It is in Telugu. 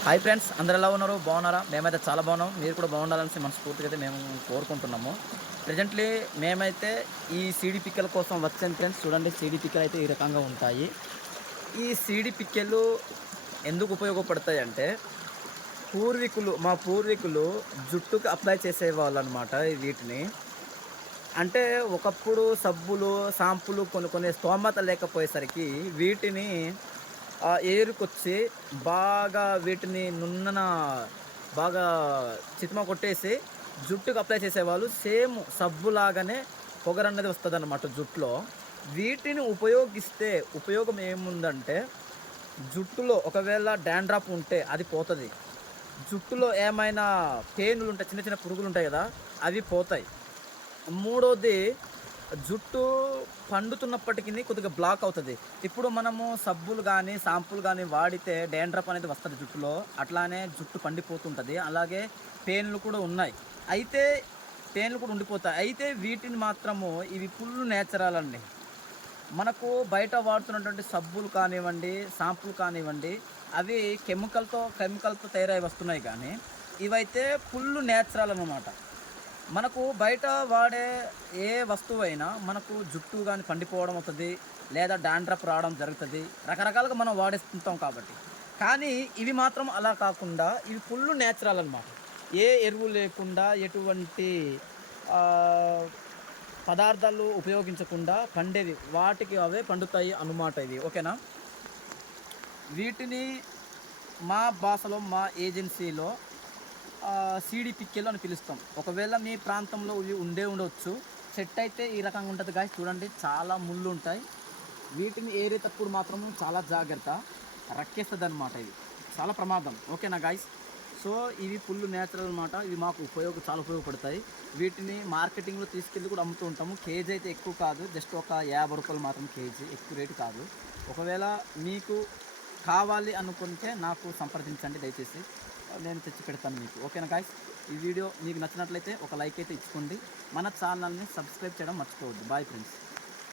హాయ్ ఫ్రెండ్స్, అందరూ ఎలా ఉన్నారు? బాగున్నారా? మేమైతే చాలా బాగున్నాం. మీరు కూడా బాగుండాలని మనస్ఫూర్తిగా అయితే మేము కోరుకుంటున్నాము. ప్రెజెంట్‌లీ మేమైతే ఈ సీడీ పిక్కల కోసం వచ్చాను ఫ్రెండ్స్. చూడండి, సీడీ పిక్కలు అయితే ఈ రకంగా ఉంటాయి. ఈ సీడీ పిక్కలు ఎందుకు ఉపయోగపడతాయంటే, మా పూర్వీకులు జుట్టుకి అప్లై చేసేవాళ్ళనమాట వీటిని. అంటే ఒకప్పుడు సబ్బులు, షాంపూలు కొన్ని కొన్ని స్తోమత లేకపోయేసరికి వీటిని ఏరుకొచ్చి బాగా వీటిని నున్నన బాగా చితిమ కొట్టేసి జుట్టుకి అప్లై చేసేవాళ్ళు. సేమ్ సబ్బులాగానే పొగరన్నది వస్తదనమాట జుట్టులో. వీటిని ఉపయోగిస్తే ఉపయోగం ఏముందంటే, జుట్టులో ఒకవేళ డాండ్రఫ్ ఉంటే అది పోతది. జుట్టులో ఏమైనా పేనులుంటాయి, చిన్న చిన్న పురుగులుంటాయి గదా! అవి పోతాయి. మూడోది, జుట్టు పండుతున్నప్పటికిని కొద్దిగా బ్లాక్ అవుతది. ఇప్పుడు మనము సబ్బులు గానీ, షాంపూలు గానీ వాడితే డాండ్రఫ్ అనేది వస్తది జుట్టులో. అట్లానే జుట్టు పండిపోతుంటది. అలాగే పేన్లు కూడా ఉన్నాయి. అయితే పేన్లు కూడా ఉండిపోతాయి. అయితే వీటిని మాత్రము ఇవి ఫుల్ నేచురల్ అండి. మనకు బయట వాడుతున్నటువంటి సబ్బులు కానివ్వండి, షాంపూలు కానివ్వండి, అవి కెమికల్‌తో తయారై వస్తున్నాయి గానీ, ఇవైతే ఫుల్ నేచురల్ అనమాట. మనకు బయట వాడే ఏ వస్తువైనా మనకు జుట్టు గాని పండిపోవడం అవుతది. లేదా డాండ్రఫ్ రావడం జరుగుతది. రకరకాలుగా మనం వాడేస్తుంటాం కాబట్టి. కానీ ఇవి మాత్రం అలా కాకుండా ఇవి ఫుల్లు నేచురల్ అనమాట. ఏ ఎరువు లేకుండా ఎటువంటి ఆహ్, పదార్థాలు ఉపయోగించకుండా పండేవి. వాటికి అవే పండుతాయి అన్నమాట ఇవి. ఓకేనా? వీటిని మా భాషలో, మా ఏజెన్సీలో సీడీ పిక్కెలు అని పిలుస్తాం. ఒకవేళ మీ ప్రాంతంలో ఇవి ఉండవచ్చు. చెట్టు అయితే ఈ రకంగా ఉంటది గాయ్స్. చూడండి, చాలా ముళ్ళుంటాయి. వీటిని ఏరేటప్పుడు మాత్రం చాలా జాగ్రత్త. రక్కేస్తదనమాట ఇది. చాలా ప్రమాదం. ఓకేనా గాయ్స్? సో, ఇవి ఫుల్ నేచురల్ అనమాట. ఇవి మాకు చాలా ఉపయోగపడతాయి. వీటిని మార్కెటింగ్‌లో తీసుకెళ్ళి కూడా అమ్ముతూ ఉంటాము. కేజీ అయితే ఎక్కువ కాదు. జస్ట్ ఒక రూ. 50 మాత్రం కేజీ. ఎక్కువ రేటు కాదు. ఒకవేళ మీకు కావాలి అనుకుంటే నాకు సంప్రదించండి దయచేసి. నేను తెచ్చి పెడతాను మీకు. ఓకేనా గాయ్స్? ఈ వీడియో మీకు నచ్చినట్లయితే ఒక లైక్ అయితే ఇచ్చుకోండి. మన ఛానల్‌ని సబ్స్క్రైబ్ చేయడం మర్చిపోవద్దు. Bye friends.